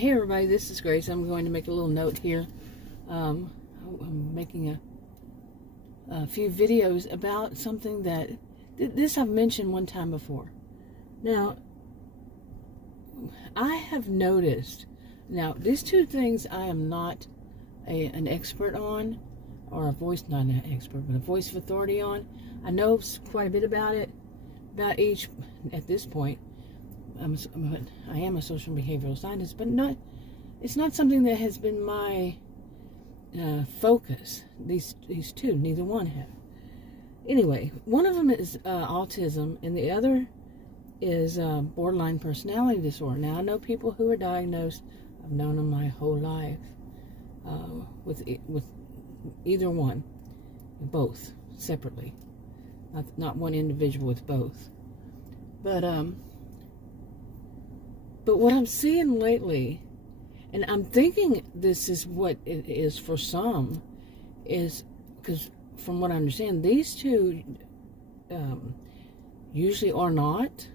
Hey everybody, this is Grace. I'm going to make a little note here. I'm making a few videos about something that this I've mentioned one time before. Now, I have noticed, now these two things I am not an expert on, or a voice, not an expert, but a voice of authority on. I know quite a bit about it, about each at this point. I am a social and behavioral scientist, but it's not something that has been my focus. These two, neither one have. Anyway, one of them is autism, and the other is borderline personality disorder. Now, I know people who are diagnosed. I've known them my whole life with either one, both separately, not one individual with both, But what I'm seeing lately, and I'm thinking this is what it is for some, is because from what I understand, these two usually are not.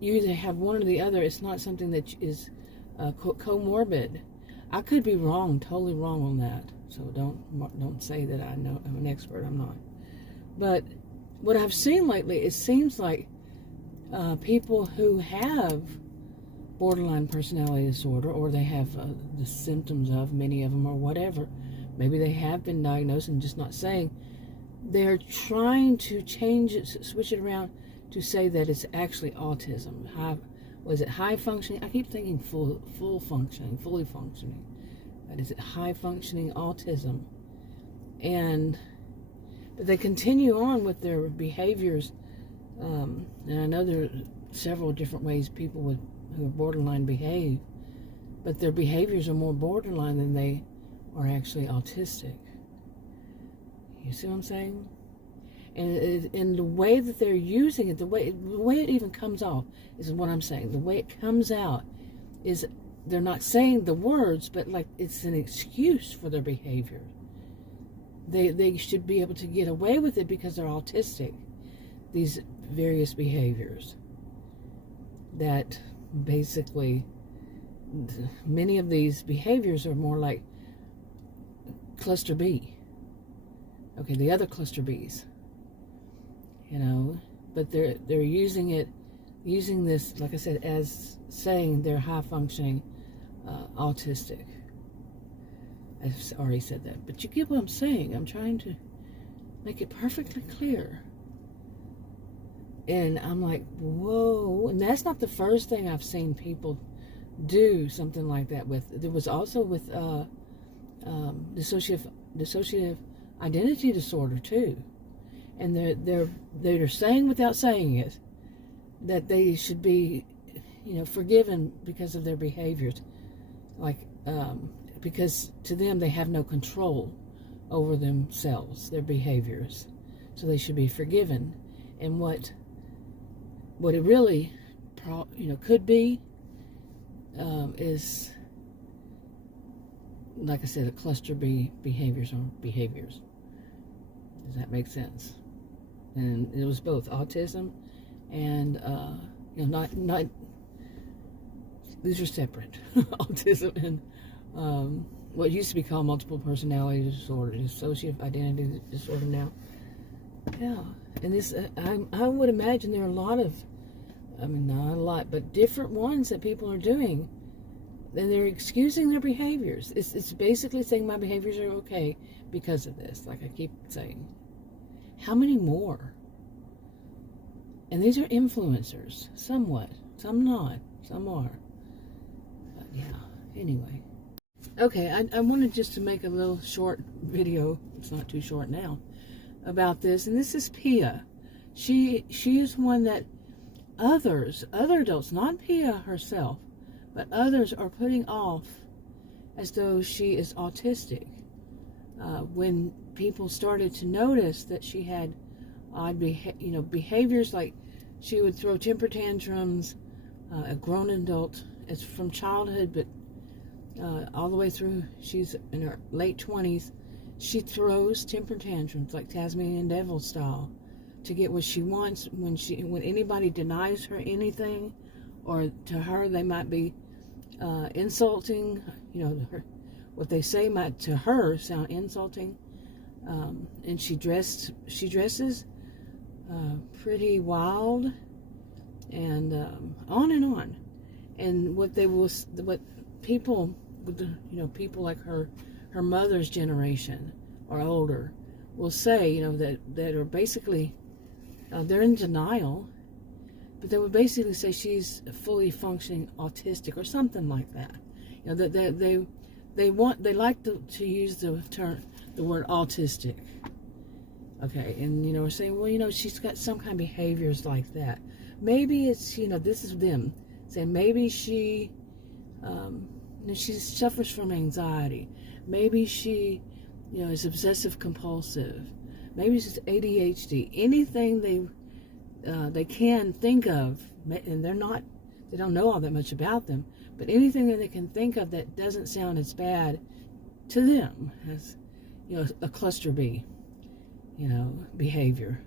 You either have one or the other. It's not something that is comorbid. I could be wrong, totally wrong on that. So don't say that I know I'm an expert. I'm not. But what I've seen lately, it seems like people who have borderline personality disorder, or they have the symptoms of, many of them, or whatever. Maybe they have been diagnosed and just not saying. They're trying to change it, switch it around to say that it's actually autism. Was it high functioning? I keep thinking full functioning, fully functioning. But is it high functioning autism? But they continue on with their behaviors. And I know there are several different ways people who are borderline behave, but their behaviors are more borderline than they are actually autistic. You see what I'm saying? And the way that they're using it, the way it even comes off is what I'm saying. The way it comes out is they're not saying the words, but like it's an excuse for their behavior. They should be able to get away with it because they're autistic. These various behaviors that basically, many of these behaviors are more like cluster B. Okay, the other cluster Bs, but they're using this, like I said, as saying they're high functioning autistic. I've already said that, but you get what I'm saying. I'm trying to make it perfectly clear. And I'm like, whoa. And that's not the first thing I've seen people do something like that with. There was also with dissociative identity disorder too. And they're saying without saying it that they should be, forgiven because of their behaviors. Like, because to them they have no control over themselves, their behaviors. So they should be forgiven. And what it really, could be is, like I said, a cluster B behaviors. Does that make sense? And it was both autism and not these are separate. Autism and what used to be called multiple personality disorder, dissociative identity disorder now. Yeah. And this, I would imagine there are a lot of, not a lot, but different ones that people are doing. And they're excusing their behaviors. It's basically saying my behaviors are okay because of this, like I keep saying. How many more? And these are influencers, somewhat. Some not. Some are. But yeah, anyway. Okay, I wanted just to make a little short video. It's not too short now. About this, and this is Pia. She is one that other adults, not Pia herself, but others are putting off as though she is autistic. When people started to notice that she had odd behaviors, like she would throw temper tantrums, a grown adult, it's from childhood, but all the way through, she's in her late 20s. She throws temper tantrums like Tasmanian devil style to get what she wants. When anybody denies her anything, or to her they might be insulting, what they say might to her sound insulting, and she dresses pretty wild, and on and on. And what people people like her mother's generation or older will say, that are basically they're in denial, but they would basically say she's fully functioning autistic or something like that. That they like to use the word autistic. Okay, and saying, well, she's got some kind of behaviors like that. Maybe it's this is them saying maybe she suffers from anxiety. Maybe she is obsessive compulsive. Maybe she's ADHD. Anything they can think of, and they don't know all that much about them, but anything that they can think of that doesn't sound as bad to them as a cluster B behavior.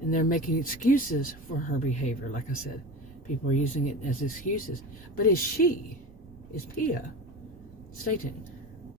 And they're making excuses for her behavior. Like I said, people are using it as excuses. But is Pia Satan